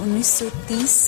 1930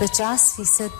50%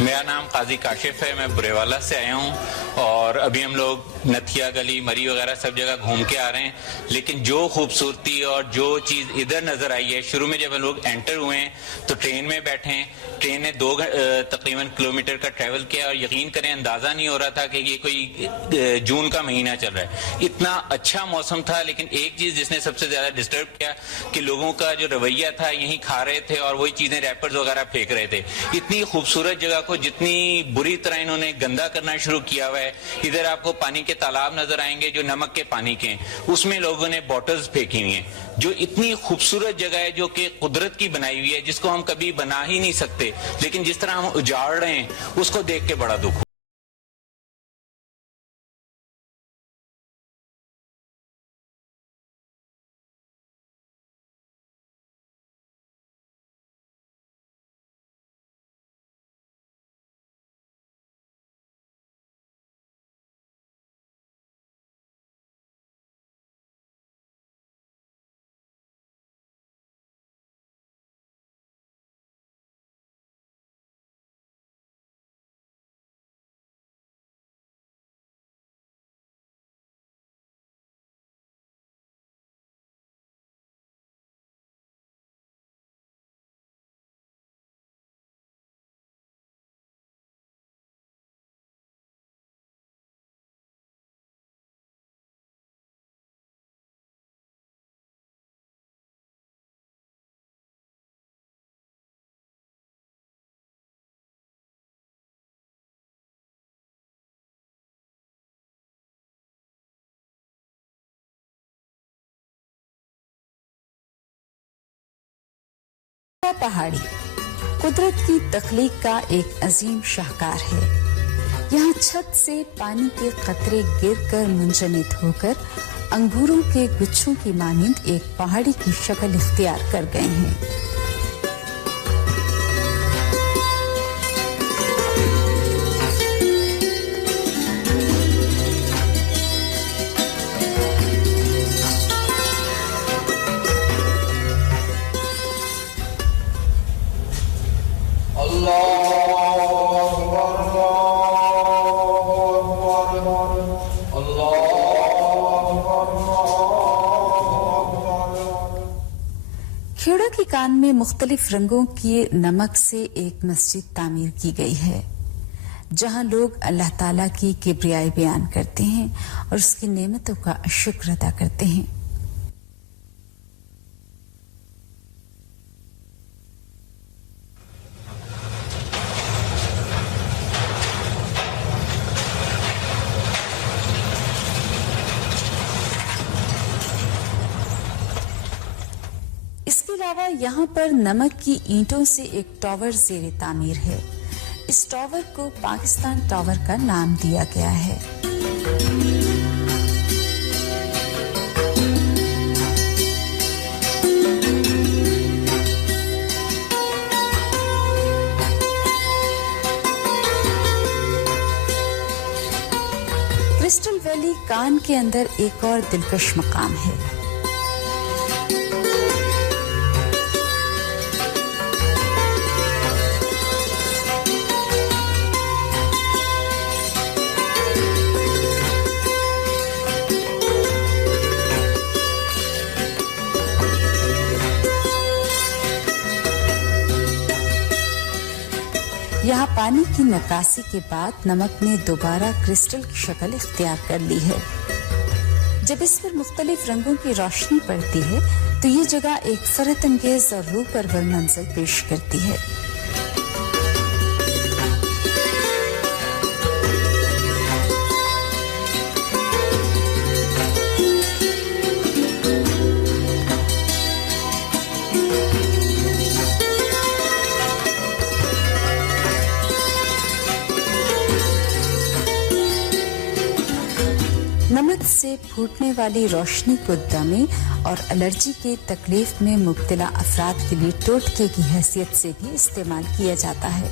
میرا نام قاضی کاشف ہے، میں بریوالا سے آیا ہوں اور ابھی ہم لوگ نتھیا گلی مری وغیرہ سب جگہ گھوم کے آ رہے ہیں، لیکن جو خوبصورتی اور جو چیز ادھر نظر آئی ہے، شروع میں جب ہم لوگ انٹر ہوئے ہیں تو ٹرین میں بیٹھے ہیں، ٹرین نے 2 تقریباً کلومیٹر کا ٹریول کیا اور یقین کریں اندازہ نہیں ہو رہا تھا کہ یہ کوئی جون کا مہینہ چل رہا ہے، اتنا اچھا موسم تھا۔ لیکن ایک چیز جس نے سب سے زیادہ ڈسٹرب کیا کہ لوگوں کا جو رویہ تھا، یہیں کھا رہے تھے اور وہی چیزیں ریپرز وغیرہ پھینک رہے تھے۔ اتنی خوبصورت جگہ کو جتنی بری طرح انہوں نے گندا کرنا شروع کیا ہوا ہے۔ ادھر آپ کو پانی کے تالاب نظر آئیں گے جو نمک کے پانی کے ہیں، اس میں لوگوں نے بوٹلز پھینکی ہوئی ہیں۔ جو اتنی خوبصورت جگہ ہے جو کہ قدرت کی بنائی ہوئی ہے، جس کو ہم کبھی بنا ہی نہیں سکتے، لیکن جس طرح ہم اجاڑ رہے ہیں اس کو دیکھ کے بڑا دکھ۔ پہاڑی قدرت کی تخلیق کا ایک عظیم شاہکار ہے۔ یہاں چھت سے پانی کے قطرے گر کر منجمد ہو کر انگوروں کے گچھوں کی مانند ایک پہاڑی کی شکل اختیار کر گئے ہیں۔ کھیڑا کی کان میں مختلف رنگوں کے نمک سے ایک مسجد تعمیر کی گئی ہے، جہاں لوگ اللہ تعالیٰ کی کبریائی بیان کرتے ہیں اور اس کی نعمتوں کا شکر ادا کرتے ہیں۔ اس کے علاوہ یہاں پر نمک کی اینٹوں سے ایک ٹاور زیر تعمیر ہے۔ اس ٹاور کو پاکستان ٹاور کا نام دیا گیا ہے۔ کرسٹل ویلی کان کے اندر ایک اور دلکش مقام ہے۔ یہاں پانی کی نکاسی کے بعد نمک نے دوبارہ کرسٹل کی شکل اختیار کر لی ہے۔ جب اس پر مختلف رنگوں کی روشنی پڑتی ہے تو یہ جگہ ایک فرحت انگیز اور روح پرور منظر پیش کرتی ہے۔ نمک سے پھوٹنے والی روشنی کو دمے اور الرجی کے تکلیف میں مبتلا افراد کے لیے ٹوٹکے کی حیثیت سے بھی استعمال کیا جاتا ہے۔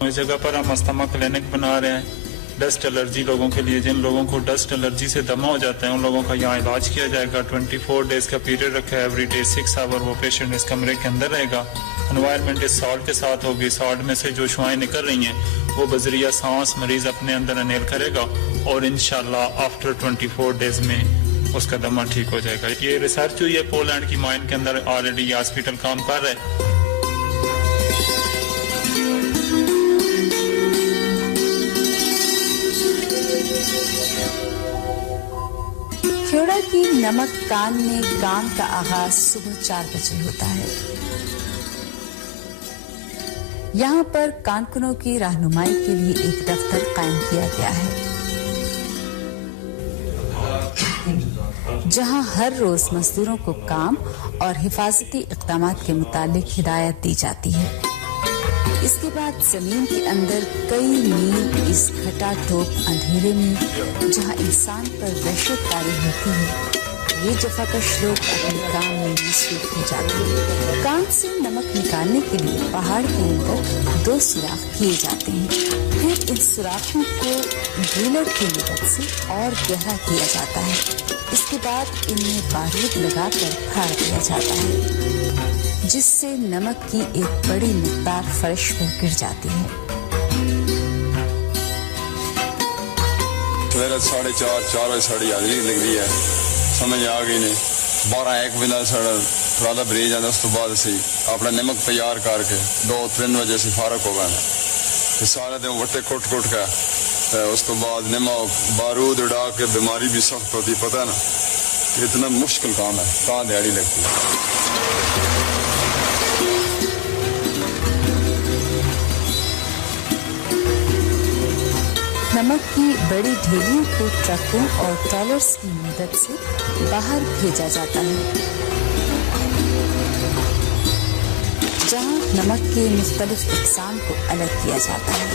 اس جگہ پر ہم استما کلینک بنا رہے ہیں ڈسٹ الرجی لوگوں کے لیے۔ جن لوگوں کو ڈسٹ الرجی سے دمہ ہو جاتا ہے ان لوگوں کا یہاں علاج کیا جائے گا۔ 24 ڈیز کا پیریڈ رکھا ہے، ایوری ڈے 6 آور وہ پیشنٹ اس کمرے کے اندر رہے گا۔ انوائرمنٹ اس سالٹ کے ساتھ ہوگی. سالٹ میں سے جو شعاعیں نکل رہی ہیں وہ بذریعہ سانس مریض اپنے اندر انہیل کرے گا اور انشاءاللہ آفٹر 24 ڈیز میں اس کا دمہ ٹھیک ہو جائے گا. یہ ریسرچ ہوئی ہے پولینڈ کی مائن کے اندر, آلریڈی یہ ہاسپٹل کام کر رہا ہے. کھیوڑا کی نمک کان میں کام کا آغاز صبح 4 بجے ہوتا ہے. یہاں پر کارکنوں کی رہنمائی کے لیے ایک دفتر قائم کیا گیا ہے جہاں ہر روز مزدوروں کو کام اور حفاظتی اقدامات کے متعلق ہدایت دی جاتی ہے. اس کے بعد زمین کے اندر کئی میل اس گھٹا ٹوپ اندھیرے میں جہاں انسان پر وحشت طاری ہوتی ہے, یہ جفاکش لوگ اپنے کام میں مصروف ہو جاتے ہیں. کان سے نمک نکالنے کے لیے پہاڑ کے اندر 2 سوراخ کیے جاتے ہیں. پھر ان سوراخوں کو ڈرلر کی مدد سے اور گہرا کیا جاتا ہے. اس کے بعد ان میں بارود لگا کر پھاڑ دیا جاتا ہے جس سے نمک کی ایک بڑی مقدار فرش پر گر جاتی ہے. سویرے 4:30 ساڑی حاضری لگ رہی ہے, سمجھ آ گئی نہیں. 12-1 بجے ساڑا تھوڑا بریج آتا, اس تو بعد سے اپنا نمک تیار کر کے 2-3 بجے سے فارغ ہو گئے. پھر سارے دن وٹے کٹ کے اس تو بعد نمک بارود اڑا کے بیماری بھی سخت ہوتی, پتہ ہے نا. اتنا مشکل کام ہے, کہاں دیہڑی لگتی ہے. نمک کی بڑی ڈھیلیوں کو ٹرکوں اور ٹرالرز کی مدد سے باہر بھیجا جاتا ہے جہاں نمک کے مختلف اقسام کو الگ کیا جاتا ہے.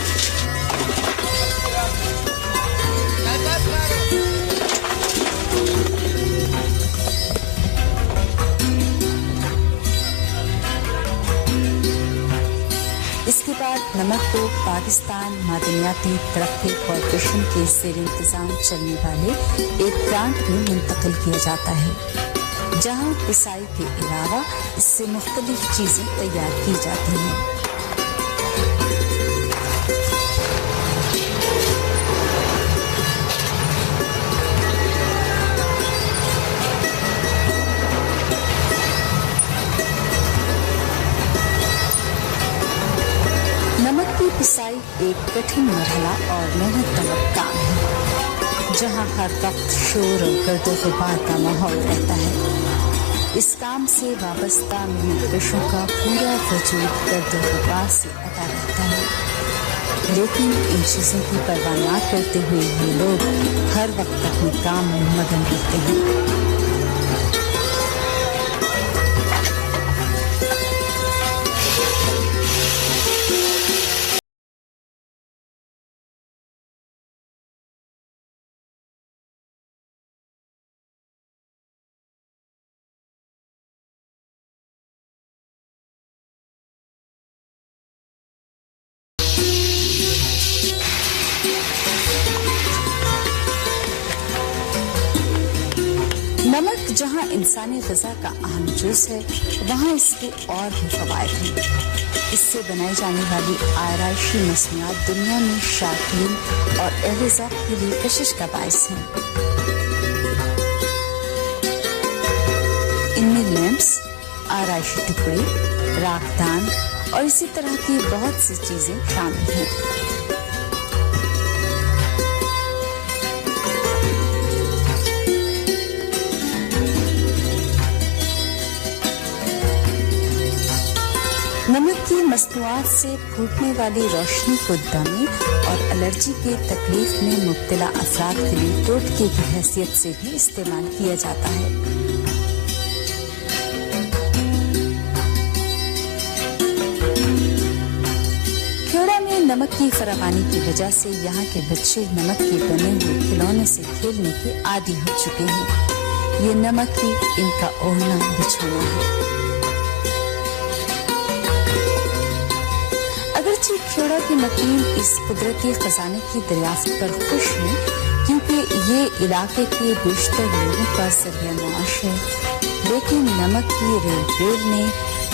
اس کے بعد نمک کو پاکستان معدنیاتی ترقی کارپوریشن کے زیر انتظام چلنے والے ایک پلانٹ میں منتقل کیا جاتا ہے جہاں پسائی کے علاوہ اس سے مختلف چیزیں تیار کی جاتی ہیں. نمک کی پسائی ایک کٹھن مرحلہ اور محنت طلب کام ہے جہاں ہر وقت شور اور گرد و غبار کا ماحول رہتا ہے. اس کام سے وابستہ محنتکشوں کا پورا وجود گرد و غبار سے اٹا رہتا ہے, لیکن ان چیزوں کی پرواہ نہ کرتے ہوئے یہ لوگ ہر وقت اپنے کام میں مگن رہتے ہیں. نمک جہاں انسانی غذا کا اہم جز ہے وہاں اس کے اور بھی فوائد ہیں. اس سے بنائی جانے والی آرائشی مصنوعات دنیا میں شائقین اور اہل ذوق کے لیے کشش کا باعث ہیں. ان میں لیمپس, آرائشی ٹکڑے, راکھ دان اور اسی طرح کی بہت سی چیزیں شامل ہیں. نمک کی مصنوعات سے پھوٹنے والی روشنی کو دمے اور الرجی کے تکلیف میں مبتلا افراد کے لیے ٹوٹکے کی حیثیت سے بھی استعمال کیا جاتا ہے. کھیوڑا میں نمک کی فراوانی کی وجہ سے یہاں کے بچے نمک کے بنے ہوئے کھلونے سے کھیلنے کے عادی ہو چکے ہیں. یہ نمک ہی ان کا اوڑھنا بچھونا ہے. اگرچہ کھیوڑا کے مکین اس قدرتی خزانے کی دریافت پر خوش ہیں کیونکہ یہ علاقے کے بیشتر لوگوں کا ذریعہ معاش ہے, لیکن نمک کی ریل نے